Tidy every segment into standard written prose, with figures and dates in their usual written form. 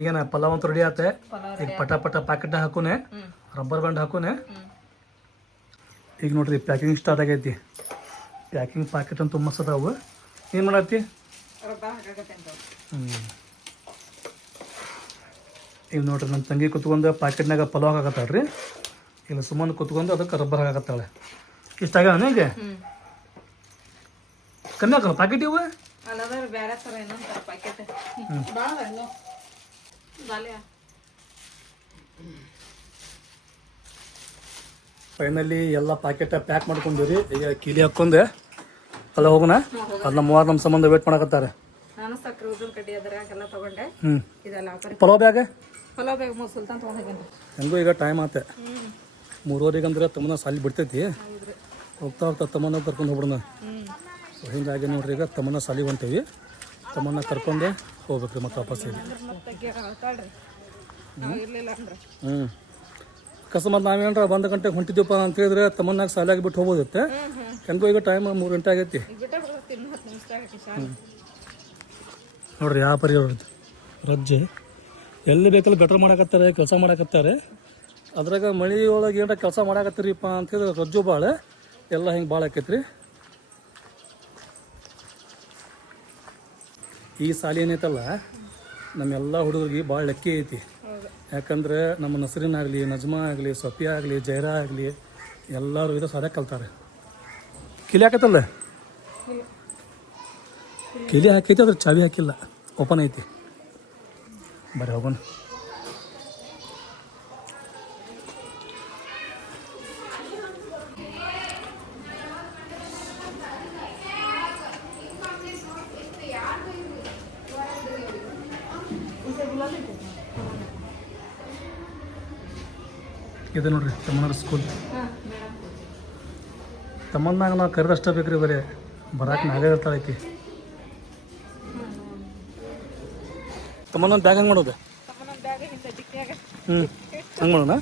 ಈಗೇನ ಪಲಾವ್ ಅಂತ ರೆಡಿ ಆತೆ. ಈಗ ಪಟ ಪಟ ಪ್ಯಾಕೆಟ್ ಹಾಕೋನೆ, ರಬ್ಬರ್ ಬ್ಯಾಂಡ್ ಹಾಕೋನೆ. ಈಗ ನೋಡ್ರಿ ಪ್ಯಾಕಿಂಗ್ ಸ್ಟಾರ್ಟ್ ಆಗೈತಿ. ಪ್ಯಾಕಿಂಗ್ ಪ್ಯಾಕೆಟ್ ಅಂತ ತುಂಬ ಸದಾವು. ಏನು ಮಾಡತ್ತಿ? ಈಗ ನೋಡ್ರಿ ನಮ್ಮ ತಂಗಿ ಕುತ್ಕೊಂಡು ಪ್ಯಾಕೆಟ್ನಾಗ ಪಲಾವ್ ಹಾಕತ್ತಾಳ್ರಿ. ಇಲ್ಲ ಸುಮ್ಮನೆ ಕುತ್ಕೊಂಡು ಅದಕ್ಕೆ ರಬ್ಬರ್ ಹಾಕತ್ತಾಳೆ. ಇಷ್ಟ ಆಗ್ಯಾವ ಈಗ ಕನ್ಯಾಕ ಪ್ಯಾಕೆಟ್ ಇವು ಫೈನಲಿ ಎಲ್ಲ ಪ್ಯಾಕೆಟ್ ಪ್ಯಾಕ್ ಮಾಡ್ಕೊಂಡಿವ್ರಿ. ಈಗ ಕೀಲಿ ಹಾಕೊಂಡೆ ಅಲ್ಲ ಹೋಗೋಣ. ಅದನ್ನ ಮೂವಾರು ನಮ್ಮ ಸಂಬಂಧ ವೇಟ್ ಮಾಡಕತ್ತಾರೆ. ಪಲಾವ್ ಬ್ಯಾಗ್ ಹೆಂಗೂ ಈಗ ಟೈಮ್ ಆತೆ 3:30 ಅಂದ್ರೆ ತಮ್ಮನ ಸಾಲಿ ಬಿಡ್ತೈತಿ. ಹೋಗ್ತಾ ಹೋಗ್ತಾ ತಮ್ಮನ ಕರ್ಕೊಂಡು ಹೋಗ್ಬಿಡೋಣ. ಸೊ ಹಿಂಗಾಗಿ ನೋಡ್ರಿ ಈಗ ತಮ್ಮನ ಸಾಲಿಗೆ ಹೊಂಟೇವಿ. ತಮ್ಮನ್ನ ಕರ್ಕೊಂಡೆ ಹೋಗ್ಬೇಕ್ರಿ ಮತ್ತೆ ವಾಪಸ್ ಇಲ್ಲಿ. ಅಕಸ್ಮಾತ್ ನಾವೇನಾರ 1 ಗಂಟೆಗೆ ಹೊಂಟಿದ್ದೀವಪ್ಪ ಅಂತ ಹೇಳಿದ್ರೆ ತಮ್ಮನ್ನಾಗ ಸಾಲಿಯಾಗಿ ಬಿಟ್ಟು ಹೋಗೋದಿತ್ತೆ. ಹೆಂಗೋ ಈಗ ಟೈಮ್ 3 ಗಂಟೆ ಆಗೈತಿ. ನೋಡ್ರಿ ಯಾವ ಪರಿ ರಜ್ಜೆ ಎಲ್ಲಿ ಬೇಕಲ್ಲಿ ಗಟ್ರ ಮಾಡಕತ್ತಾರೆ, ಕೆಲಸ ಮಾಡಕತ್ತಾರೆ. ಅದ್ರಾಗ ಮಳೆ ಒಳಗೆ ಏನಾರ ಕೆಲಸ ಮಾಡಕತ್ತೀರಿಪ್ಪ ಅಂತ ಹೇಳಿದ್ರೆ ರಜ್ಜು ಭಾಳ ಎಲ್ಲ ಹಿಂಗೆ ಭಾಳ ಆಕೈತ್ರಿ. ಈ ಸಾಲಿ ಏನೈತಲ್ಲ ನಮ್ಮೆಲ್ಲ ಹುಡುಗರಿಗೆ ಭಾಳ ಲೆಕ್ಕ ಐತಿ. ಯಾಕಂದ್ರೆ ನಮ್ಮ ನಸರಿನಾಗಲಿ, ನಜ್ಮಾ ಆಗಲಿ, ಸಫಿಯಾ ಆಗಲಿ, ಜೈರಾ ಆಗಲಿ ಎಲ್ಲರೂ ಇದು ಸಾಧ್ಯ ಕಲ್ತಾರೆ. ಕಿಲಿ ಹಾಕತ್ತಲ್ಲ, ಕಿಲಿ ಹಾಕೈತಿ, ಅದ್ರ ಚಾವಿ ಹಾಕಿಲ್ಲ, ಓಪನ್ ಐತಿ. ಬರ್ರಿ ಹೋಗೋಣ. ಇದೆ ನೋಡ್ರಿ ತಮ್ಮನ ಸ್ಕೂಲ್. ತಮ್ಮನ್ನಾಗ ನಾವು ಕರೆದಷ್ಟ ಬೇಕ್ರಿ, ಬರೀ ಬರಾಕ್ ನಾಗೇ ಇರ್ತಾಳೆ ಐತಿ. ತಮ್ಮನ್ನೊಂದು ಬ್ಯಾಗ್ ಹಂಗೆ ಮಾಡೋದು. ಹಂಗೆ ಮಾಡೋಣ.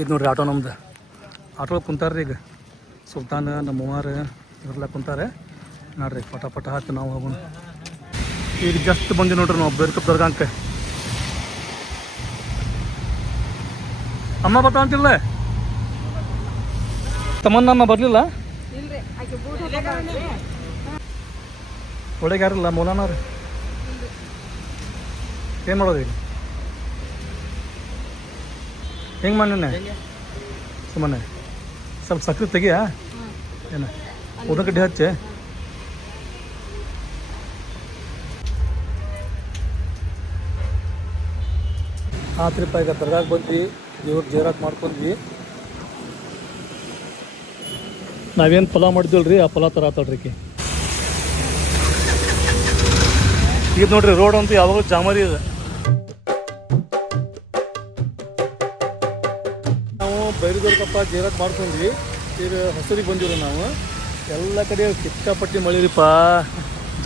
ಇದು ನೋಡ್ರಿ ಆಟೋ ನಮ್ದು. ಆಟೋ ಕುಂತಾರ್ರಿ ಈಗ ಸುಲ್ತಾನ್, ನಮ್ಮ ಮೂವಾರು ಇವರೆಲ್ಲ ಕುಂತಾರೆ. ನೋಡ್ರಿ ಪಟ ಪಟ ಹಾಕಿ ನಾವು ಹೋಗೋಣ. ಈಗ ಜಸ್ಟ್ ಬಂದು ನೋಡ್ರಿ ನಾವು ಬೇರ್ಕಪ್ ದರ್ಗಾಂಕ. ಅಮ್ಮ ಬರ್ತಾ ಅಂತಿಲ್ಲ, ತಮ್ಮನ್ನ ಬರಲಿಲ್ಲ. ಒಳಗೆ ಯಾರಿಲ್ಲ, ಮೌಲಾನವ್ರಿ. ಏನು ಮಾಡೋದು ಈಗ? ಹೆಂಗೆ ಮಾಡಿನ ಸುಮ್ಮನೆ ಸ್ವಲ್ಪ ಸಕ್ರೆ ತೆಗಿಯಾ ಏನ ಊಟ ಕಡ್ಡಿ ಹಚ್ಚೆ. ಆತ್ರಿಪ್ಪ ಈಗ ದರ್ಗಾಗೆ ಬಂದ್ವಿ, ದೇವ್ರ ಜೇರಾಕ್ ಮಾಡ್ಕೊಂಡ್ವಿ. ನಾವೇನು ಪಲಾವ್ ಮಾಡಿದ್ವಲ್ರಿ ಆ ಪಲಾವ್ ಥರ ಆತಳ್ರಿ. ಇದು ನೋಡ್ರಿ ರೋಡ್ ಅಂತೂ ಯಾವಾಗಲೂ ಜಾಮರಿ ಇದೆ. ನಾವು ಬೈರದುರ್ಗಪ್ಪ ಜೇರಾಕ್ ಮಾಡ್ಕೊಂಡ್ವಿ. ಈಗ ಹಸಿರಿಗೆ ಬಂದಿವ್ರಿ ನಾವು. ಎಲ್ಲ ಕಡೆ ಸಿಕ್ಕಾಪಟ್ಟಿ ಮಳಿರಿಪ್ಪ,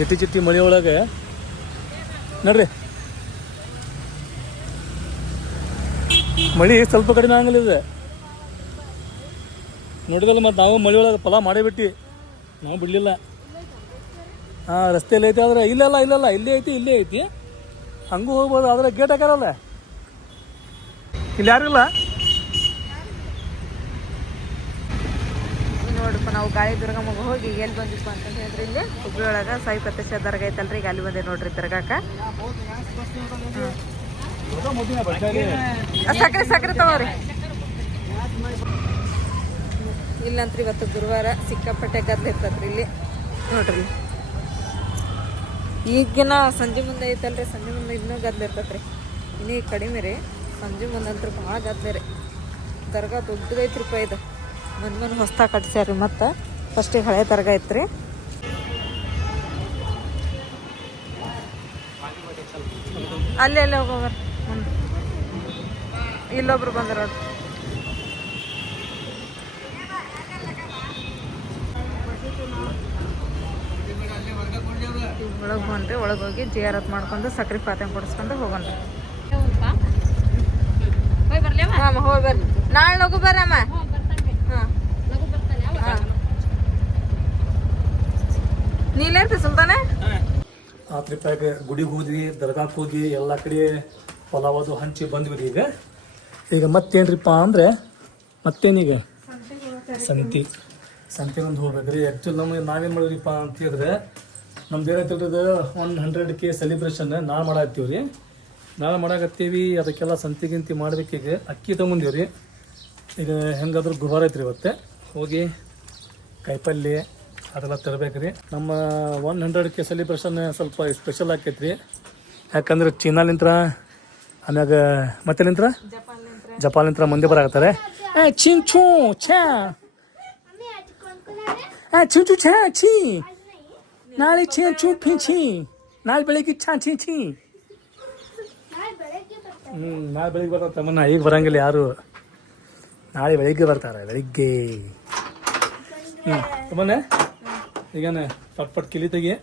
ಜಟ್ಟಿ ಜಟ್ಟಿ ಮಳೆ ಒಳಗೆ ನೋಡ್ರಿ. ಮಳೆ ಸ್ವಲ್ಪ ಕಡಿಮೆ ಆಗಲಿದೆ ನೋಡಿದಲ್ಲ. ಮತ್ತು ನಾವು ಮಳೆ ಒಳಗೆ ಪಲಾವ್ ಮಾಡೇ ಬಿಟ್ಟು ನಾವು ಬಿಡಲಿಲ್ಲ. ಹಾಂ ರಸ್ತೆಯಲ್ಲಿ ಐತಿ, ಆದರೆ ಇಲ್ಲಲ್ಲ ಇಲ್ಲೇ ಐತಿ, ಇಲ್ಲೇ ಐತಿ, ಹಂಗೂ ಹೋಗ್ಬೋದು. ಆದರೆ ಗೇಟ್ ಹಾಕಾರಲ್ಲ, ಇಲ್ಲಿ ಯಾರಿಲ್ಲ ನೋಡಪ್ಪ. ನಾವು ಗಾಳಿ ದುರ್ಗಮ್ಮಗೆ ಹೋಗಿ ಎಲ್ಲಿ ಬಂದಿಪ್ಪ ಅಂತ ಹೇಳಿದ್ರೆ ಇಲ್ಲಿ ಹುಬ್ಳಿ ಒಳಗೆ ಸಾಯಿ ಪ್ರತ್ಯಕ್ಷ ದರ್ಗ ಐತಲ್ರಿ. ಈಗ ಅಲ್ಲಿ ಬಂದೆ ನೋಡ್ರಿ ದರ್ಗಾಕ. ಸಕ್ಕರೆ ತಗೋರಿ. ಇಲ್ಲಂತ್ರಿ ಇವತ್ತು ಗುರುವಾರ ಸಿಕ್ಕಾಪಟ್ಟೆ ಗದ್ಲ ಇರ್ತದ್ರಿ ಇಲ್ಲಿ ನೋಡ್ರಿ. ಈಗಿನ ಸಂಜೆ ಮುಂದೆ ಐತಲ್ರಿ, ಸಂಜೆ ಮುಂದೆ ಇನ್ನೂ ಗದ್ಲ ಇರ್ತದ್ರಿ. ಇನ್ನೀಗ ಕಡಿಮೆ ರೀ, ಸಂಜೆ ಮುಂದೆ ಅಂತೂ ಭಾಳ ಗದ್ಲೆ ರೀ. ದರ್ಗಾ ದೊಡ್ಡದೈತ್ರಿಪ್ಪ ಇದು. ಮನ್ ಹೊಸ್ತಾ ಕಟ್ಸ್ಯಾರಿ. ಮತ್ತು ಫಸ್ಟಿಗೆ ಹಳೆ ದರ್ಗಾ ಐತ್ರಿ. ಅಲ್ಲೇ ಹೋಗೋರ ಮುಂದೆ ಇಲ್ಲೊಬ್ರು ಬಂದ್ರ ಒಳಗೆ ಬಂದ್ರಿ. ಒಳಗೆ ಹೋಗಿ ಜಿಯಾರತ್ ಮಾಡ್ಕೊಂಡು ಸಕ್ರೆ ಪಾತ್ರೆ ಕೊಡಿಸ್ಕೊಂಡು ಹೋಗೋಣ. ಹೋಗಿ ಬರ್ರಿ, ನಾಳೆ ಲಗು ಬರ್ರಮ್ಮ. ಹಾಂ ನೀಲೇರ್ತಿ ಸುಲ್ತಾನೆ. ರೂಪಾಯಿಗೆ ಗುಡಿಗೆ ಹೋದ್ವಿ, ದರ್ಗಾಕ್ಕೆ ಹೋಗಿ ಎಲ್ಲ ಕಡೆ ಪಲಾವದು ಹಂಚಿ ಬಂದ್ವಿ ಈಗ. ಈಗ ಮತ್ತೇನ್ರಿಪ್ಪ ಅಂದರೆ ಮತ್ತೇನೀಗ ಸಂತೆಗೊಂದು ಹೋಗ್ಬೇಕ್ರಿ. ಆ್ಯಕ್ಚುಲಿ ನಾವೇನು ಮಾಡಿದ್ರಿಪ್ಪ ಅಂತ ಹೇಳಿದ್ರೆ ನಮ್ದು ಏನೈತಿಲ್ರಿ 100K ಸೆಲಿಬ್ರೇಷನ್ ನಾಳೆ ಮಾಡಾಕತ್ತೀವಿ ರೀ. ನಾಳೆ ಮಾಡಾಕತ್ತೀವಿ, ಅದಕ್ಕೆಲ್ಲ ಸಂತಿಗಿಂತಿ ಮಾಡ್ಬೇಕೀಗ. ಅಕ್ಕಿ ತೊಗೊಂಡಿವಿ ರೀ. ಈಗ ಹೆಂಗಾದ್ರೂ ಗುರುವಾರ ಐತ್ರಿ ಇವತ್ತೆ. ಹೋಗಿ ಕಾಯಿಪಲ್ಯ ಅದೆಲ್ಲ ತರಬೇಕ್ರಿ. ನಮ್ಮ 100K ಸೆಲಿಬ್ರೇಷನ್ ಸ್ವಲ್ಪ ಸ್ಪೆಷಲ್ ಆಕೈತ್ರಿ. ಯಾಕಂದ್ರೆ ಚೀನಾಲಿಂತ್ರ ಆಮ್ಯಾಗ ಮತ್ತೆಲಿಂತ್ರ ಜಪಾನ್ಲಿಂತ್ರ ಮಂದಿ ಬರಾಕತ್ತಾರೆ. ಚಿಂಚು ಛಾ ಚಿಂಚು ಛಾ ಛೀ ನಾಳೆ ಚು ಪಿಂಚಿ ನಾಳೆ ಬೆಳಿಗ್ಗೆ ಛಾ ಛೀ ಛೀ. ನಾಳೆ ಬೆಳಿಗ್ಗೆ ಬರ್ತಾರೆ ತಮ್ಮನ್ನ, ಈಗ ಬರಂಗಿಲ್ಲ ಯಾರು. ನಾಳೆ ಬೆಳಿಗ್ಗೆ ಬರ್ತಾರೆ, ಬೆಳಿಗ್ಗೆ. ತಮ್ಮನೆ ಈಗೇನು ಪಟ್ ಕಿಲಿ ತೆಗಿ.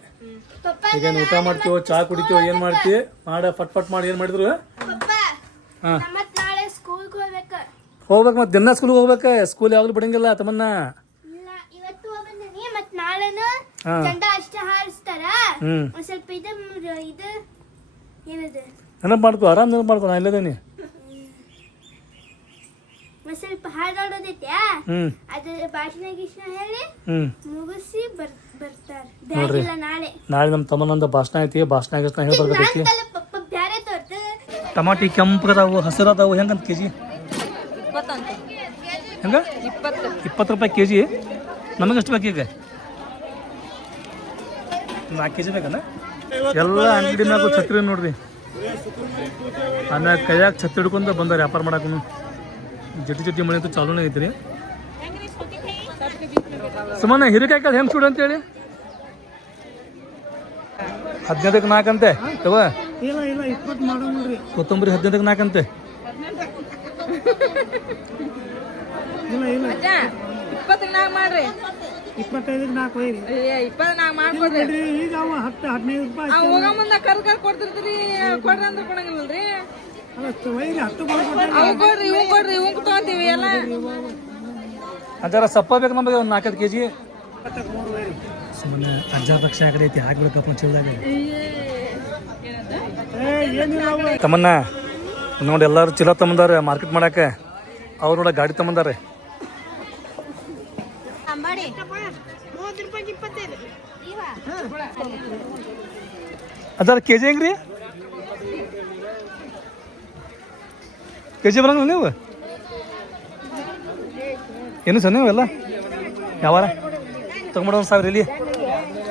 ಈಗೇನು ಊಟ ಮಾಡ್ತೀವೋ ಚಹಾ ಕುಡಿತೀವೋ ಏನು ಮಾಡ್ತೀವಿ ಪಟ್ ಮಾಡಿ ಏನು ಮಾಡಿದ್ರು? ಹಾಂ ಹೋಗ್ಬೇಕು. ಮತ್ತೆ ದಿನ ಸ್ಕೂಲ್ಗೆ ಹೋಗ್ಬೇಕು. ಸ್ಕೂಲ್ ಯಾವಾಗಲೂ ಬಿಡಂಗಿಲ್ಲ ತಮ್ಮನ್ನ. ನೆನಪು ಮಾಡ್ಕೋ, ಆರಾಮ್ ನೆನಪು ಮಾಡ್ಕೋ. ನಾ ಇಲ್ಲದೇನಿ. ಸ್ವಲ್ಪ ಹಾಡಾಡೋದೈತೆ, ಅದ್ರ ಭಾಷಣ ಗೀಷಣ ಹೇಳಿ ಮುಗಿಸಿ ಬರ್ತಾರೆ. ನಾಳೆ ನಮ್ಮ ತಮ್ಮನೊಂದು ಭಾಷಣ ಐತಿ. ಭಾಷಣ ಗೀಷಣ ಹೇಳಿ ಬರ್ಬೇಕೈತಿ. ಟಮಾಟಿ ಕೆಂಪದಾವು ಹಸಿರದಾವು ಹೆಂಗಂತ ಕೆಜಿ? ಹೆಂಗ 20 ರೂಪಾಯಿ ಕೆಜಿ. ನಮಗೆಷ್ಟು ಬೇಕು ಈಗ? 4 ಕೆಜಿ ಬೇಕಲ್ಲ. ಎಲ್ಲ ಅಂಗಡಿ ಮ್ಯಾಗು ಛತ್ರಿ ನೋಡ್ರಿ. ಆಮ್ಯಾಗ ಕೈಯಾಗ ಛತ್ರಿ ಹಿಡ್ಕೊಂಡು ಬಂದಾರೆ ವ್ಯಾಪಾರ ಮಾಡಾಕು. ಜಟಿ ಮನೆ ಅಂತೂ ಚಾಲೂನೇ ಐತ್ರಿ. ಸುಮ್ಮನೆ ಹಿರಿಕಾಯಿ ಕಾಳು ಹೆಂಗೆ ಸುಡು ಅಂತೇಳಿ 15ಕ್ಕೆ 4 ಅಂತೆ. ತಗೋ ಕೊತ್ತಂಬರಿ 15ಕ್ಕೆ 4 ಅಂತೆ. ಮಾಡ್ರಿ 25ಕ್ಕೆ 4 ಒಯ್ರಿ. 24 ಮಾಡ್ಕೊಡ್ರಿ. ಈಗ 10-15 ರೂಪಾಯಿ ಹೋಗ ಮುಂದೆ ಕರ್ ಕೊಡ್ತಿರ್ತೀರಿ. ಕೊಡ್ರಿ ಅಂದ್ರೆ ಕೊಡಂಗಿಲ್ಲರಿ. ಕೊಡ್ರಿ ಇವ್ ಕೊಡ್ರಿ ಇವ್ ತಗೋತೀವಿ ಎಲ್ಲ. ಅದರ ಸಪ್ಪ ಬೇಕು ನಮಗೆ ಒಂದು 4 ಕೆಜಿ. ಸುಮ್ಮನೆ ಅಜ್ಜ ಪಕ್ಷ ಆ ಕಡೆ ಐತಿ ಹಾಕ್ಬಿಡಕಪ್ಪ ಚೀಲದಾಗ. ತಮ್ಮನ್ನ ನೋಡಿ ಎಲ್ಲರೂ ಚೀಲ ತಗೊಂಡಾರೆ ಮಾರ್ಕೆಟ್ ಮಾಡಕ್ಕೆ. ಅವ್ರು ನೋಡ ಗಾಡಿ ತಗೊಂಡಾರೆ. ಅದರ ಕೆಜಿ ಹೆಂಗ್ರಿ? ಕೆಜಿ ಬರಂಗಿಲ್ಲ ನೀವು? ಏನು ಸರ್ ನೀವು ಎಲ್ಲ ಯಾವಾರ ತೊಗೊಂಬಿಡೋ 1,000 ಇಲ್ಲಿ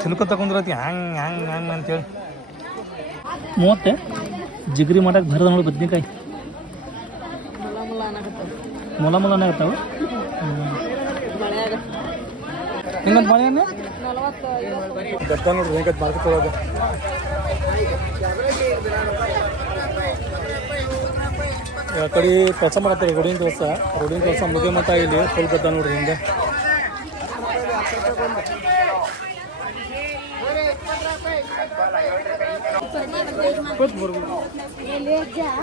ತಿನ್ಕೊ ತಗೊಂಡಿರತ್ತಿ ಹಂಗೆ ಅಂತೇಳಿ. 30 ಜಿಗ್ರಿ ಮಾಡಕ್ಕೆ ಭರದ ನೋಡಿ ಬದ್ನಿಕಾಯಿ ಮೊಲ ಅನ್ನಕತ್ತಾವ. ಹಿಂಗಂತ ಮಳೆ ಗದ್ದ ನೋಡ್ರಿ ಹೆಂಗತ್ ಮಾರ್ಕೆಟ್ ಒಳಗೆ. ಆ ಕಡೆ ಕೆಲಸ ಮಾಡತ್ತಾರೆ ರೋಡಿನ ಕೆಲಸ ಮುಗಿಯ ಮಟ್ಟ ಇಲ್ಲಿ ಫುಲ್ ಗದ್ದ ನೋಡ್ರಿ ಹಿಂಗೆ.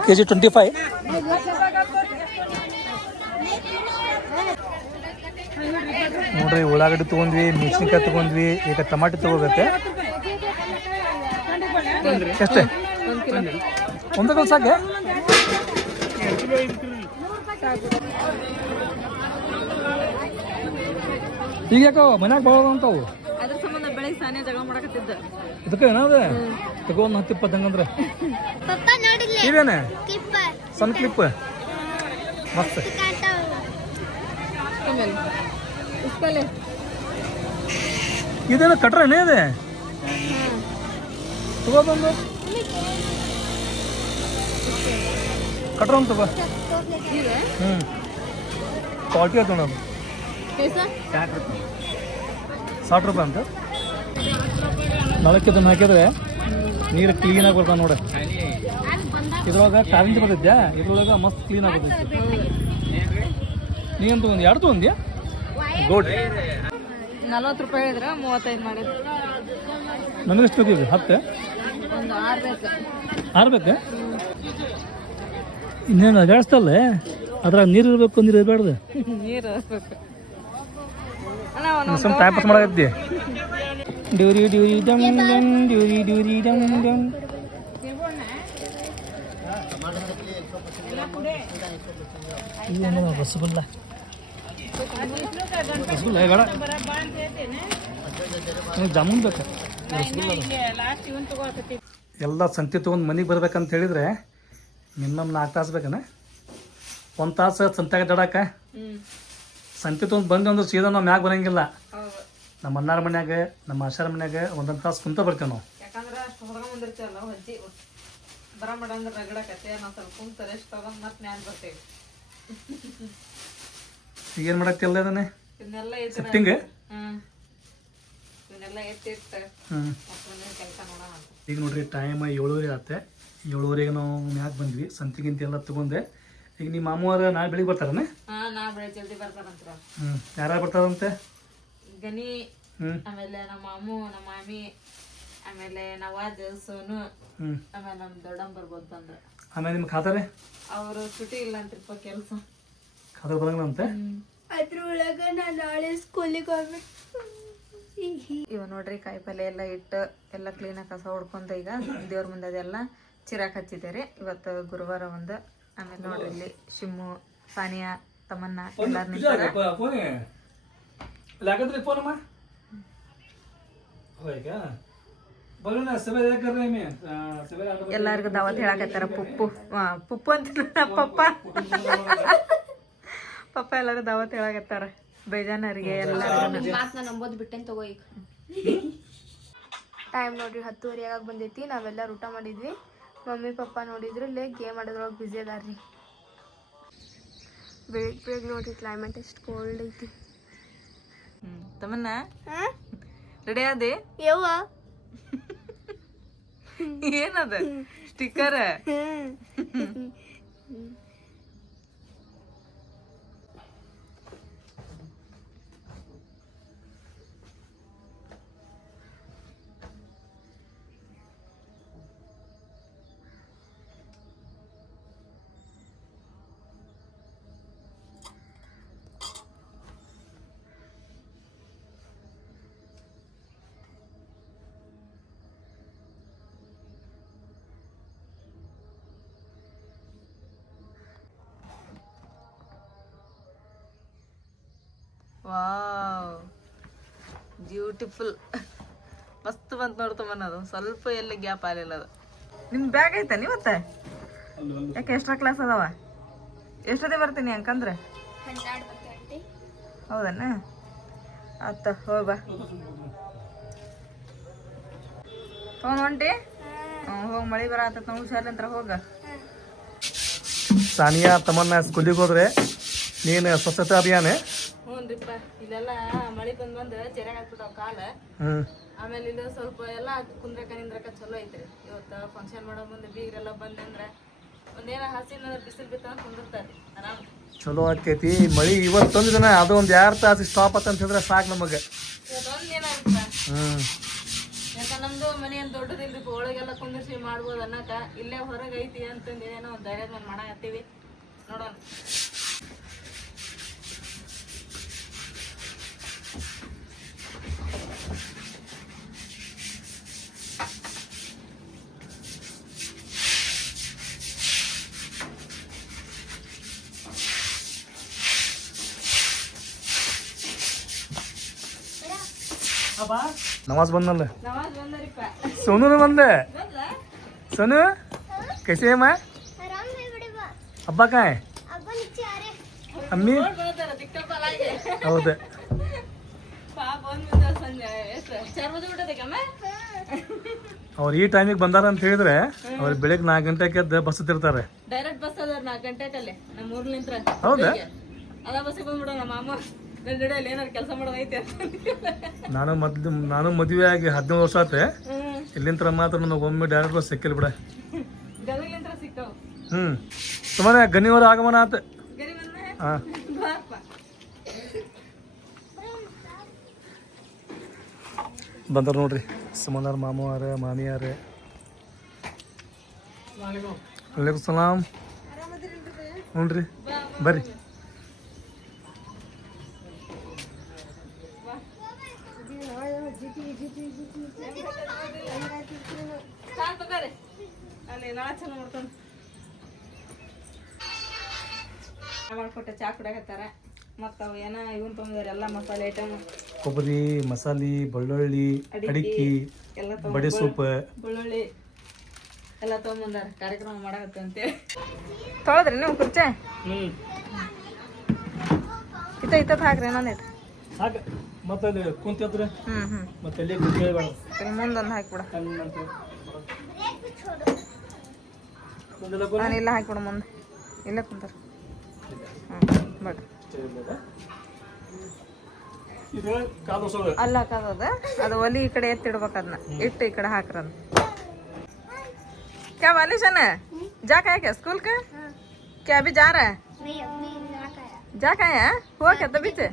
ಕೆಜಿ 25. ನೋಡ್ರಿ ಉಳ್ಳಾಗಡ್ಡಿ ತೊಗೊಂಡ್ವಿ, ಮೆಣಸಿನ್ಕಾಯಿ ತೊಗೊಂಡ್ವಿ. ಈಗ ಟಮಾಟಿ ತೊಗೋಬೇಕು. ಎಷ್ಟೇ ಒಂದು ಕಲ್ ಸಾಕೆ? ಈಗ ಯಾಕೋ ಮನ್ಯಾಗ ಭಾಳ ಅಂತಾವು. ಅದ್ರ ಸಂಬಂಧ ಬೆಳಗ್ಗೆ ಸಾನೆ ಜಗಳ ಮಾಡಕತ್ತಿದ್ದ. ಇದಕ್ಕೆ ಏನಾದ ತಗೋ 10-20 ಹಂಗಂದ್ರೆ ಇವೇನೆ ಸಣ್ಣ ಕ್ಲಿಪ್ ಮಸ್ತ್. ಇದೇನು ಕಟ್ರೇನೇ ಇದೆ ತಗೋಬಂದು ಕಟ್ರ ಅಂತ ತಗೋ. ಕ್ವಾಲಿಟಿ ಆಯ್ತು ನೋಡೋದು. 60 ರೂಪಾಯಿ ಅಂತ. ನಾಲ್ಕು ಇದನ್ನು ಹಾಕಿದ್ರೆ ನೀರು ಕ್ಲೀನಾಗಿ ಬರ್ತಾವೆ ನೋಡಿ. ಇದ್ರೊಳಗೆ ಕಾರಿಂಜಿ ಬರ್ತೈತ್ಯಾ, ಇದ್ರೊಳಗೆ ಮಸ್ತ್ ಕ್ಲೀನ್ ಆಗ್ತೈತಿ. ನೀನು ತಗೊಂಡು 2 ತೊಗೊಂಡ್ಯಾ? ಗೋಡ್ 40 ರೂಪಾಯಿ ಹೇಳಿದ್ರೆ 35 ಮಾಡಿದ್ರು. ನನಗೆ ಎಷ್ಟು ಬೇಕಿದೆ? 10 ಒಂದು 6 ಬೇಕು. 6 ಬೇಕಾ? ಇನ್ನೇನು ಅಗಾಡಿಸ್ತಲ್ಲ ಅದ್ರಾಗ ನೀರು ಇರಬೇಕು, ನೀರು ಇರಬಾರ್ದು. ನೀರು ಸುಮ್ಮನೆ ಟೈಮ್ ಪಾಸ್ ಮಾಡಾಕತ್ತಿ. ಡ್ಯೂರಿ ಡ್ಯೂರಿ ಡಮ್ ಡಮ್ ಡ್ಯೂರಿ ಡ್ಯೂರಿ ಡಮ್ ಡಮ್. ರಸಗುಲ್ಲ ರಸಗುಲ್ಲ ಬೇಡ, ಜಾಮೂನ್ ಬೇಕು. ರಸಗುಲ್ಲ ಎಲ್ಲ ಸಂತಿ ತೊಗೊಂಡು ಮನೆಗೆ ಬರ್ಬೇಕಂತ ಹೇಳಿದ್ರೆ ಮಿನಿಮಮ್ 4 ತಾಸು ಬೇಕನ. 1 ತಾಸು ಸಂತ್ಯಾಗ ದಡಾಕ ಸಂತಿ ತೊಗೊಂಡು ಬಂದು ಅಂದ್ರೆ ಸೀದಾ ನಾವು ಮ್ಯಾಗ ಬರೋಂಗಿಲ್ಲ. ನಮ್ಮ ಅಣ್ಣಾರ ಮನ್ಯಾಗ ನಮ್ಮ ಆಶಾರ ಮನ್ಯಾಗ 1 ತಾಸು ಕುಂತ ಬರ್ತೀವಿ ನಾವು. ಯಾಕಂದ್ರೆ ಅಷ್ಟು ಹೊರಗೊಂಡಿರ್ತೀವಲ್ಲ ಹೊಜ್ಜಿ ಬರ ಮಾಡ ಅಂದ್ರೆ ರಗಡಕತ್ತೆ, ನಾವು ಸ್ವಲ್ಪ ಕುಂತ ರೆಸ್ಟ್ ತಗೊಂಡ್ ಮತ್ತೆ ಮ್ಯಾಲ ಬರ್ತೇವೆ. ಏನು ಮಾಡಕ್ತಿಲ್ಲ ಅದನ್ನೇ ಇದನ್ನೆಲ್ಲ ಸೆಟ್ಟಿಂಗ್. ಇದನ್ನೆಲ್ಲ ಎತ್ತಿಟ್ಟು ಕೆಲಸ ಮಾಡೋಣ. ಈಗ ನೋಡ್ರಿ ಟೈಮ್ 7:30 ಆತೆ. 7:30ಗೆ ನಾವು ಮ್ಯಾಗ ಬಂದ್ವಿ. ಸಂತಿಗಿಂತ ಎಲ್ಲ ತಗೊಂಡೆ. ಈಗ ನಿಮ್ಮ ಮಾಮೂರ ನಾಳೆ ಬೆಳಿಗ್ಗೆ ಬರ್ತಾರನೆ? ನಾ ಬೆಳಿಗ್ಗೆ ಜಲ್ದಿ ಬರ್ತಾರಂತ. ಯಾರು ಬರ್ತಾರಂತೆ? ಗನಿ, ಆಮೇಲೆ ನಮ್ಮ ಮಾಮು, ನಮ್ಮ ಮಾಮಿ, ಆಮೇಲೆ ನವಾಜ್, ಸೋನು, ಆಮೇಲೆ ನಮ್ಮ ದೊಡ್ಡಮ್ಮ ಬರ್ಬೋದು ಬಂದ್ರ. ಆಮೇಲೆ ನಿಮ್ಗೆ ಖಾತಾರೆ ಅವರು ಸುಟಿ ಇಲ್ಲ ಅಂತಿಪ್ಪ ಕೆಲಸ. ಖಾತಾರೆ ಬರಂಗಿಲ್ಲ ಅಂತೆ. ಅದ್ರೊಳಗ ನಾನು ನಾಳೆ ಸ್ಕೂಲಿಗೆ ಹೋಗ್ಬೇಕು. ಇವ ನೋಡ್ರಿ ಕಾಯಿ ಪಲ್ಯ ಎಲ್ಲ ಇಟ್ಟು ಎಲ್ಲ ಕ್ಲೀನಾಗಿ ಕಸ ಹೊಡ್ಕೊಂಡು ಈಗ ದೇವ್ರ ಮುಂದೆ ಅದೆಲ್ಲ ಚಿರಾಕ್ ಹಚ್ಚಿದ್ದಾರೆ. ಇವತ್ತು ಗುರುವಾರ ಒಂದು. ಆಮೇಲೆ ನೋಡ್ರಿ ಇಲ್ಲಿ ಶಿಮ್ಮು, ಸಾನಿಯಾ, ತಮನ್ನ ಎಲ್ಲಾರು ನಿಂತಾರ. ಎಲ್ಲಾರ್ಗು ದಾವತ್ ಹೇಳಕತ್ತಾರ. ಪುಪ್ಪು ಅಂತ ಪಪ್ಪ ಎಲ್ಲಾರು ದಾವತ್ ಹೇಳಕತ್ತಾರ. ಬೇಜಾನರಿಗೆ ಮಾತನ್ನ ನಂಬೋದು ಬಿಟ್ಟೇನು ತಗೋ. ಈಗ ಟೈಮ್ ನೋಡ್ರಿ 10:30 ಆಗಾಗ ಬಂದೈತಿ. ನಾವೆಲ್ಲರೂ ಊಟ ಮಾಡಿದ್ವಿ. ಮಮ್ಮಿ ಪಪ್ಪ ನೋಡಿದ್ರು ಇಲ್ಲೇ ಗೇಮ್ ಆಡೋದ್ರೊಳಗೆ ಬ್ಯುಸಿ ಅದಾರ್ರಿ. ಬೆಳಿಗ್ಗೆ ನೋಡ್ರಿ ಕ್ಲೈಮೇಟ್ ಎಷ್ಟು ಕೋಲ್ಡ್ ಐತಿ. ತಮನ್ನ ರೆಡಿ ಆದೆ? ಯವ್ವ ಏನದ ಸ್ಟಿಕ್ಕರ್? Wow, beautiful. ಮಸ್ತ್ ಬಂತು ನೋಡ್ತಮ್ಮನ. ಅದು ಸ್ವಲ್ಪ ಎಲ್ಲಿ ಗ್ಯಾಪ್ ಆಗಲಿಲ್ಲ. ಅದು ನಿಮ್ ಬ್ಯಾಗ್ ಐತ ನೀವತ್ತ? ಯಾಕೆ ಎಕ್ಸ್ಟ್ರಾ ಕ್ಲಾಸ್ ಅದಾವ? ಎಷ್ಟೊತ್ತೆ ಬರ್ತೀನಿ ಅಂಕಂದ್ರೆ? ಹೌದನ್ನ? ಆತ ಹೋಗಿ ಬಾ. ತಗೊಂಡ್ ಹೊಂಟಿ? ಹೋಗಿ ಮಳೆ ಬರತ್ತ. ನಾವು ಹುಷಾರ್ಲಿಂತ್ರ ಹೋಗ. ಸಾನಿಯಾ ತಮ್ಮನ್ನ ಸ್ಕೂಲಿಗೆ ಹೋದ್ರೆ ನೀನು ಸ್ವಚ್ಛತಾ ಅಭಿಯಾನ? ಹ್ಞೂನ್ರಿಪ್ಪ. ಇಲ್ಲೆಲ್ಲ ಮಳೆ ಬಂದು ಚೆರಾಗ ಹಾಕ್ಬಿಟ್ಟಾವ ಕಾಲ. ಆಮೇಲೆ ಇಲ್ಲಿ ಸ್ವಲ್ಪ ಎಲ್ಲ ಕುಂದ್ರಕ ನಿಂದ್ರಕ ಚಲೋ ಐತ್ರಿ. ಇವತ್ತು ಫಂಕ್ಷನ್ ಮಾಡೋ ಮುಂದೆ ಬೀಗ್ರೆಲ್ಲ ಬಂದಂದ್ರೆ ಒಂದೇನ ಹಸಿನ ಬಿಸಿಲು ಬಿತ್ತ ಕುಂದಿರ್ತಾರೆ ಆರಾಮ್. ಚಲೋ ಆಕೈತಿ ಮಳಿ. ಇವತ್ತೊಂದು ದಿನ ಅದು ಒಂದು 2 ತಾಸು ಸ್ಟಾಪ್ ಅಂತ ಹೇಳಿದ್ರೆ ಸಾಕು ನಮಗೆ. ಇವತ್ತೊಂದು ಏನಾಗಿತ್ತ? ಯಾಕಂದ್ರೆ ನಮ್ದು ಮನೆ ಏನು ದೊಡ್ಡದಿಲ್ರಿ. ಒಳಗೆಲ್ಲ ಕುಂದಿರ್ಸಿ ಮಾಡ್ಬೋದು ಅನ್ನಕ ಇಲ್ಲೇ ಹೊರಗೆ ಐತಿ ಅಂತಂದು ಏನೋ ಒಂದು ಧೈರ್ಯದ ಮೇಲೆ ಮಾಡಾಕತ್ತೀವಿ. ನೋಡೋಣ. नमाज बनल नमाज बंद रे पा सोनू ने बंद है सोनू कैसे है माँ आराम है बड़े बा अब्बा कहाँ है अब्बा नीचे आ रहे अम्मी दिक्कत पलागे ಹೌದು ಪಾಪ ಬಂದ ಸಂಜೆ ಎಷ್ಟು 4 ಬಜೆ ಬಿಟ್ಟದೆ ಕಮ್ಮೆ ಅವ್ರು ಈ ಟೈಮಿಗೆ ಬಂದಾರ ಅಂತ ಹೇಳಿದ್ರೆ ಅವ್ರು ಬೆಳಿಗ್ಗೆ 4 ಗಂಟೆಗೆ ಎದ್ದು ಬಸ್ ಹತ್ತಿರ್ತಾರೆ. ಡೈರೆಕ್ಟ್ ಬಸ್ ಅದ 4 ಗಂಟೆಕಲ್ಲೇ ನಮ್ಮ ಊರ್ಲಿಂತ್ರ. ಹೌದಾ? ಅದ ಬಸ್ಸಿಗೆ ಬಂದ್ಬಿಡೋ ನಮ್ಮ ಅಮ್ಮ ನಡಿಯಲ್ಲಿ ಏನಾರು ಕೆಲಸ ಮಾಡೋದೈತೆ ಅಂತ. ನಾನು ಮದುವೆ ಆಗಿ 15 ವರ್ಷ ಆತೆ. ಇಲ್ಲಿಂತ್ರ ಮಾತ್ರ ನನಗೆ ಒಮ್ಮೆ ಡೈರೆಕ್ಟ್ ಬಸ್ ಸಿಕ್ಕಿಲ್ಲ ಬಿಡ. ಗದಗಿಲಿಂತ್ರ ಸಿಕ್ಕವು. ಸುಮ್ಮನೆ ಗನಿವರ ಆಗಮನ ಆತ. ಗರಿ ಬಂದ ಹಾಂ ಬಾರಪ್ಪ. ಬಂದರು ನೋಡ್ರಿ ಸುಮನಾರ್ ಮಾಮುವಾರ ಮಾಮಿಯಾರ. ವಲೈಕುಮ್ ಸಲಾಮ್. ಹ್ಞೂ ಬರ್ರಿ. ಅಲ್ಲಿ ನಾಳೆ ಚಲೋ ಮಾಡ್ಕೊಂಡು ಮಾಡ್ಕೊಟ್ಟೆ ಚಾ ಕುಡಿಯಕತ್ತಾರ. ಮತ್ತು ಅವು ಏನೋ ಇವನ್ ತೊಗೊಂಡಿದ್ದಾರೆ ಎಲ್ಲ ಮಸಾಲೆ ಐಟಮ್, ಕೊಬ್ಬರಿ ಮಸಾಲೆ, ಬೆಳ್ಳುಳ್ಳಿ, ಅಡಿಕೆ, ಎಲ್ಲ ಬಡಿ ಸೂಪ್, ಬೆಳ್ಳುಳ್ಳಿ ಎಲ್ಲ ತೊಗೊಂಬಂದಾರ ಕಾರ್ಯಕ್ರಮ ಮಾಡಕತ್ತ ಅಂತೇಳಿ. ತೊಳೆದ್ರಿ ನೀವು ಕುರ್ಚೆ ಇತ್ತ ಹಾಕ್ರಿ ಏನಂದಿಟ್ಟು ಸಾಕು. ಮತ್ತೆ ಅಲ್ಲಿ ಕುಂತಿದ್ರೆ ಮತ್ತೆ ಅಲ್ಲಿ ಕುಂತ್ಬೇಡ, ಮುಂದೊಂದು ಹಾಕ್ಬಿಡ. ನಾನು ಇಲ್ಲ ಹಾಕ್ಬಿಡ ಮುಂದೆ, ಇಲ್ಲೇ ಕುಂತಾರ. ಬಟ್ ಅಲ್ಲ ಕಾದದ ಅದು ಒಲಿ ಈ ಕಡೆ ಎತ್ತಿಡ್ಬೇಕು, ಅದನ್ನ ಇಟ್ಟು ಈ ಕಡೆ ಹಾಕ್ರನ್. क्या वालिशन है? जा का है क्या स्कूल का? क्या अभी जा रहा है? नहीं अभी जा का है? हुआ क्या तभी से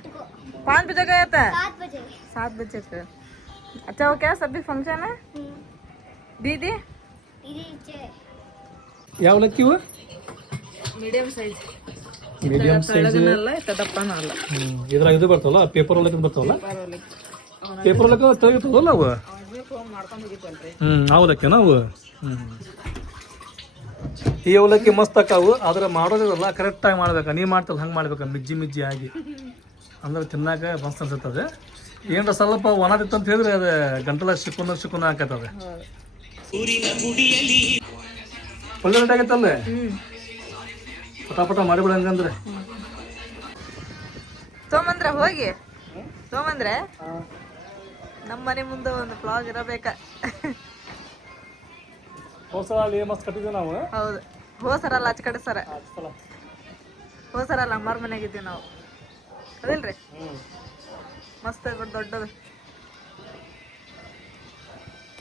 5 बजे गया था? 7 बजे का. अच्छा वो क्या सभी फंक्शन है? दीदी ಯಾವ ಲಕ್ಕಿ ಇವು? Medium size. ಮೀಡಿಯಂ ಸೈಜ್ ಅಲ್ಲ ದಪ್ಪನೂ ಅಲ್ಲ. ಇದ್ರಾಗ ಇದು ಬರ್ತಾವಲ್ಲ ಪೇಪರ್ ಒಳಗೆ ಬರ್ತಾವಲ್ಲ, ಪೇಪರ್ ಒಳಗೆ ತೆಗಿತಾವಲ್ಲ ಅವು. ಮಾಡ್ಕೊಂಡು ಹೋಗಿತ್ತಲ್ರಿ. ಅವಲಕ್ಕಿ ನಾವು ಈ ಅವಲಕ್ಕಿ ಮಸ್ತ್ ಅಕ್ಕಾವು. ಆದ್ರೆ ಮಾಡೋದಿರಲ್ಲ ಕರೆಕ್ಟಾಗಿ ಮಾಡ್ಬೇಕು. ನೀ ಮಾಡ್ತಲ್ಲ ಹಂಗೆ ಮಾಡ್ಬೇಕು, ಮಿಜ್ಜಿ ಆಗಿ, ಅಂದ್ರೆ ತಿನ್ನಾಕ ಮಸ್ತ್ ಅನ್ಸುತ್ತದೆ. ಏನಾರ ಸ್ವಲ್ಪ ಒಣದಿತ್ತು ಅಂತ ಹೇಳಿದ್ರೆ ಅದು ಗಂಟಲ ಶಿಕ್ಕೊಂಡ ಹಾಕತ್ತದ. ಒಳ್ಳೆ ರೇಟ್ ಆಗತ್ತಲ್ಲ, ಪಟ ಮಾಡಿಬಿಡ ಹಂಗಂದ್ರೆ. ತೊಗೊಂಬಂದ್ರೆ ಹೋಗಿ ತೊಗೊಂಬಂದ್ರೆ ನಮ್ಮ ಮನೆ ಮುಂದೆ ಒಂದು ಫ್ಲಾಗ್ ಇರಬೇಕ. ಹೋಸಲ ಅಲ್ಲಿ ಮಸ್ತ್ ಕಟ್ಟಿದ್ವಿ ನಾವು. ಹೌದು, ಹೋಸರಲ್ಲ ಆಚ ಕಡೆ ಸರ, ಹೋಸರಲ್ಲ ಅಮ್ಮಾರ ಮನೆಯಾಗಿದ್ದೀವಿ ನಾವು. ಅದಿಲ್ರಿ ಮಸ್ತ್ ಬಿಟ್ಟು ದೊಡ್ಡದು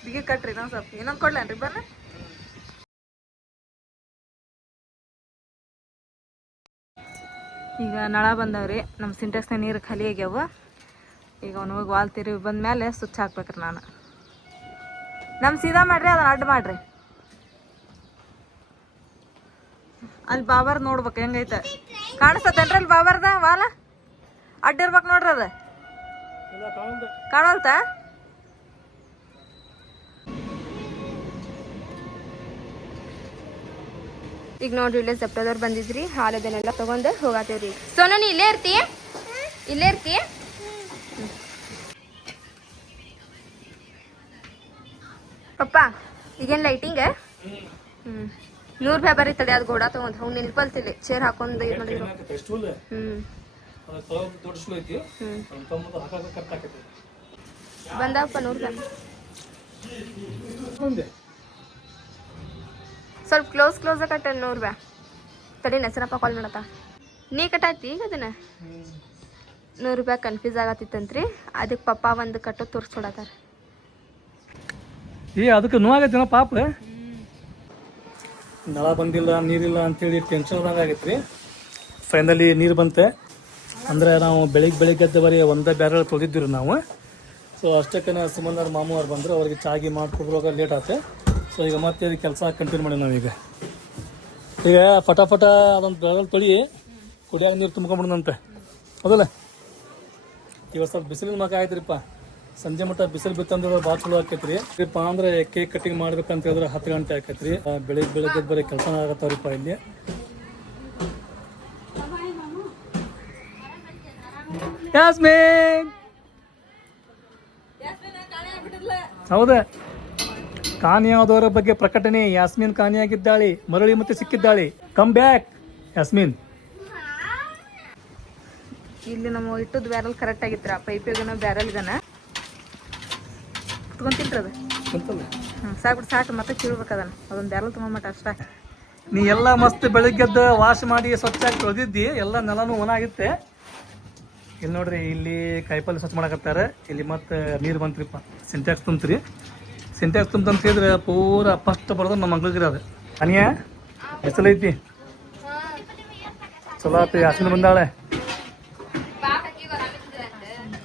ಬಿಗಿ ಕಟ್ರಿ. ನಾವು ಸ್ವಲ್ಪ ಇನ್ನೊಂದು ಕೊಡ್ಲೇನ್ರಿ ಬನ್ನ. ಈಗ ನಳ ಬಂದವ್ರಿ, ನಮ್ಮ ಸಿಂಟೆಕ್ಸ್ನ ನೀರು ಖಾಲಿ ಆಗ್ಯಾವ. ಈಗ ಅವ್ನು ಹೋಗಿ ವಾಲ್ ತಿರುಗಿ ಬಂದ್ಮೇಲೆ ಸ್ವಿಚ್ ಹಾಕ್ಬೇಕ್ರಿ. ನಾನು ನಮ್ಮ ಸೀದಾ ಮಾಡ್ರಿ, ಅದನ್ನ ಅಡ್ಡ ಮಾಡ್ರಿ. ಅಲ್ಲಿ ಬಾಬಾರ್ ನೋಡ್ಬೇಕು ಹೆಂಗೈತೆ, ಕಾಣಿಸ್ತೇನ್ರಿ ಅಲ್ಲಿ ಬಾಬಾರ್ದ ವಾಲ ಅಡ್ಡ ಇರ್ಬೇಕು ನೋಡ್ರಿ. ಅದ ಕಾಣಲ್ತ? ಈಗ ನೋಡ್ರಿ ಇಲ್ಲೇ ಸೆಪ್ಟೆಂಬರ್ ಬಂದಿದ್ರಿ, ಹಾಲು ಅದನ್ನೆಲ್ಲ ತೊಗೊಂಡು ಹೋಗಾತೇವ್ರಿ. ಸೋನು ನೀ ಇಲ್ಲೇ ಇರ್ತಿ? ಇಲ್ಲೇ ಇರ್ತಿ? ಪಪ್ಪ ಈಗೇನು ಲೈಟಿಂಗ್? 100 ರೂಪಾಯಿ ಬರೀ ತಡಿ, ಅದು ಗೋಡ ತೊಗೊಂಡು ಹೋಗಿ ನಿಲ್ಪಲ್ತಿಲ್ಲಿ ಚೇರ್ ಹಾಕೊಂಡು ಇದು ಮಾಡಿದ್ರು. ಬಂದಪ್ಪ 100 ರೂಪಾಯಿ. ಸ್ವಲ್ಪ ಕ್ಲೋಸ್ ಕಟ್ಟ 100 ರೂಪಾಯಿ ತಡಿ. ನೆಸರಪ್ಪ ಕಾಲ್ ಮಾಡತ್ತ, ನೀ ಕಟ್ಟಾಯ್ತಿ ಈಗ ಅದನ್ನ 100 ರೂಪಾಯಿ ಕನ್ಫ್ಯೂಸ್ ಆಗತ್ತಿತ್ತಂತ್ರಿ. ಅದಕ್ಕೆ ಪಪ್ಪ ಒಂದು ಕಟ್ಟೋ ತೋರಿಸ್ಕೊಡತ್ತಾರ. ಅದಕ್ಕೆ ನೋವಾಗೈತಿನ ಪಾಪ. ನಳ ಬಂದಿಲ್ಲ ನೀರಿಲ್ಲ ಅಂತೇಳಿ ಟೆನ್ಷನ್ ಆಗೈತ್ರಿ. ಫೈನಲಿ ನೀರು ಬಂತೆ. ಅಂದರೆ ನಾವು ಬೆಳಿಗ್ಗೆ ಬರೀ ಒಂದೇ ಬ್ಯಾರಲ್ ತೊಳೆದಿದ್ದೀವಿ ನಾವು. ಸೊ ಅಷ್ಟಕ್ಕೆ ಸುಮಂದರ್ ಮಾಮು ಅವ್ರು ಬಂದರು, ಅವ್ರಿಗೆ ಚಾಗಿ ಮಾಡ್ಕೊಬರುವಾಗ ಲೇಟ್ ಆಯ್ತು. ಸೊ ಈಗ ಮತ್ತೆ ಕೆಲಸ ಕಂಟಿನ್ಯೂ ಮಾಡಿ ನಾವೀಗ ಫಟ ಅದೊಂದು ಬ್ಯಾರಲ್ ತೊಳಿ ಕುಡಿಯಾಗ ನೀರು ತುಂಬ್ಕೊಂಬಿಡೋದಂತೆ. ಹೌದಲ್ಲ? ಇವಾಗ ಸ್ವಲ್ಪ ಬಿಸಿಲಿನ ಮಗ ಆಯ್ತ್ರಿಪ್ಪ. ಸಂಜೆ ಮಟ್ಟ ಬಿಸಿಲು ಬಿತ್ತಂದ್ರೆ ಭಾಳ ಚಲೋ ಆಕೈತ್ರಿ. ಅಂದ್ರೆ ಕೇಕ್ ಕಟ್ಟಿಂಗ್ ಮಾಡ್ಬೇಕಂತ ಹೇಳಿದ್ರೆ 10 ಗಂಟೆ ಆಕೈತ್ರಿ. ಬೆಳಿಗ್ಗೆ ಬರೀ ಕೆಲಸ ಆಗತ್ತವ್ರಿಪ್ಪ ಇಲ್ಲಿ. ಯಾಸ್ಮೀನ್, ಹೌದಾ? ಕಾಣೆಯಾದವರ ಬಗ್ಗೆ ಪ್ರಕಟಣೆ. ಯಾಸ್ಮೀನ್ ಕಾಣೆಯಾಗಿದ್ದಾಳೆ, ಮರಳಿ ಮತ್ತೆ ಸಿಕ್ಕಿದ್ದಾಳೆ. Come back Yasmeen. ಇಲ್ಲಿ ನಮ್ಮ ಇಟ್ಟದ ಬ್ಯಾರಲ್ ಕರೆಕ್ಟ್ ಆಗಿತ್ರ, ಪೈಪಿಗನ ಬ್ಯಾರಲ್ಗನ ಕುತ್ಕೊಂತಿಲ್ರಿ ಅದು. ಸಾಕು ಮತ್ತೆ ಕೀಳ್ಬೇಕು ಅದನ್ನ. ಅದೊಂದು ಬ್ಯಾರಲ್ ತೊಗೊಂಡ್ಮಟ ಅಷ್ಟ. ನೀ ಎಲ್ಲ ಮಸ್ತ್ ಬೆಳಿಗ್ಗೆದ್ದು ವಾಶ್ ಮಾಡಿ ಸ್ವಚ್ಛಾಗಿ ತೊಳೆದಿದ್ದಿ, ಎಲ್ಲ ನೆಲನೂ ಒಣಾಗಿತ್ತೆ. ಇಲ್ಲಿ ನೋಡ್ರಿ, ಇಲ್ಲಿ ಕಾಯಿಪಲ್ಲೆ ಸ್ವಚ್ಛ ಮಾಡಕತ್ತಾರೆ. ಇಲ್ಲಿ ಮತ್ತೆ ನೀರು ಬಂತ್ರಿಪ್ಪ, ಸಿಂಟ್ಯಾಕ್ಸ್ ತುಂಬ್ತ್ರಿ. ಸಿಂಟ್ಯಾಕ್ಸ್ ತುಂಬಂತ ಹೇಳಿದ್ರೆ ಪೂರ ಫಸ್ಟ್ ಬರೋದು ನಮ್ಮ ಮಗ್ಳಿಗೆ. ಅದು ಅನಿಯ ಬಿಸಿಲೈತಿ, ಚಲೋ ಆಯ್ತು. ಯಾಸ್ಮಿನ್ ಬಂದಾಳೆ.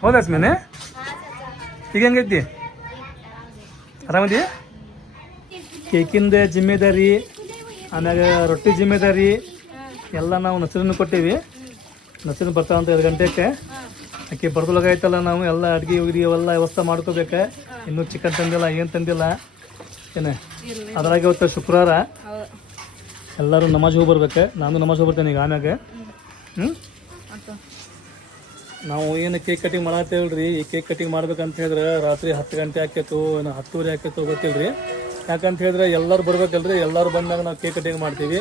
ಹೌದಾ ಯಾಸ್ಮಿನ್? ಈಗ ಹೆಂಗೈತಿ? ಆರಾಮದಿ? ಕೇಕಿಂದ ಜಿಮ್ಮೆದಾರಿ, ಆಮ್ಯಾಗ ರೊಟ್ಟಿ ಜಿಮ್ಮೆದಾರಿ ಎಲ್ಲ ನಾವು ನಸರನ್ನು ಕೊಟ್ಟೀವಿ. ನಸರನ್ನು ಬರ್ತಾವಂತ 2 ಗಂಟೆಗೆ. ಆಕೆ ಬರ್ದೊಳಗೆ ಐತಲ್ಲ ನಾವು ಎಲ್ಲ ಅಡುಗೆ ಉಗಿರಿ ಅವೆಲ್ಲ ವ್ಯವಸ್ಥೆ ಮಾಡ್ಕೋಬೇಕು. ಇನ್ನೂ ಚಿಕನ್ ತಂದಿಲ್ಲ, ಏನು ತಂದಿಲ್ಲ ಏನೇ. ಅದ್ರಾಗೆ ಇವತ್ತು ಶುಕ್ರವಾರ, ಎಲ್ಲರೂ ನಮಾಜ್ ಹೋಗಿ ಬರ್ಬೇಕು. ನಾನು ನಮಾಜ್ ಹೋಗಿ ಬರ್ತೇನೆ ಈಗ ಆಮ್ಯಾಗ. ನಾವು ಏನು ಕೇಕ್ ಕಟಿಂಗ್ ಮಾಡತ್ತೇವಲ್ರಿ, ಈ ಕೇಕ್ ಕಟಿಂಗ್ ಮಾಡ್ಬೇಕಂತ ಹೇಳಿದ್ರೆ ರಾತ್ರಿ 10 ಗಂಟೆ ಆಕೈತು, 10:30 ಆಕೈತು ಗೊತ್ತಿಲ್ರಿ. ಯಾಕಂತ ಹೇಳಿದ್ರೆ ಎಲ್ಲರೂ ಬರ್ಬೇಕಲ್ರಿ, ಎಲ್ಲರೂ ಬಂದಾಗ ನಾವು ಕೇಕ್ ಕಟಿಂಗ್ ಮಾಡ್ತೀವಿ.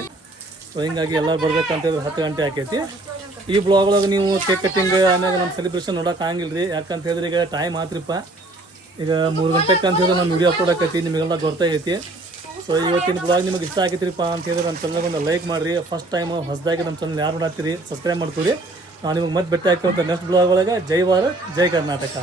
ಸೊ ಹಿಂಗಾಗಿ ಎಲ್ಲರೂ ಬರ್ಬೇಕಂತ ಹೇಳಿದ್ರೆ 10 ಗಂಟೆ ಆಕೈತಿ. ಈ ಬ್ಲಾಗ್ ಒಳಗೆ ನೀವು ಕೇಕ್ ಕಟಿಂಗ್ ಆಮ್ಯಾಗ ನಮ್ಮ ಸೆಲೆಬ್ರೇಷನ್ ನೋಡೋಕೆ ಆಗಂಗಿಲ್ಲ ರೀ. ಯಾಕಂತ ಹೇಳಿದ್ರೆ ಈಗ ಟೈಮ್ ಆತ್ರಿಪ್ಪ, ಈಗ 3 ಗಂಟೆಗೆ ಅಂತ ಹೇಳಿದ್ರೆ ನಾನು ವಿಡಿಯೋ ಅಪ್ಲೋಡ್ ಆಕೈತಿ, ನಿಮಗೆಲ್ಲ ಗೊತ್ತೈತಿ. ಸೊ ಇವತ್ತಿನ ಬ್ಲಾಗ್ ನಿಮಗೆ ಇಷ್ಟ ಆಗೈತ್ರಿಪ್ಪ ಅಂತ ಹೇಳಿದ್ರೆ ನಮ್ಮ ಚಾನಲ್ಗೆ ಒಂದು ಲೈಕ್ ಮಾಡಿರಿ. ಫಸ್ಟ್ ಟೈಮ್ ಹೊಸದಾಗಿ ನಮ್ಮ ಚಾನಲ್ ಯಾರು ನೋಡತ್ತೀರಿ ಸಬ್ಸ್ಕ್ರೈಬ್ ಮಾಡ್ತೀರಿ. ನಾವು ನಿಮಗೆ ಮತ್ತೆ ಭೇಟಿ ಆಗ್ತೀವಿ ನೆಕ್ಸ್ಟ್ ಬ್ಲಾಗ್ ಒಳಗೆ. ಜೈ ಭಾರತ್, ಜೈ ಕರ್ನಾಟಕ.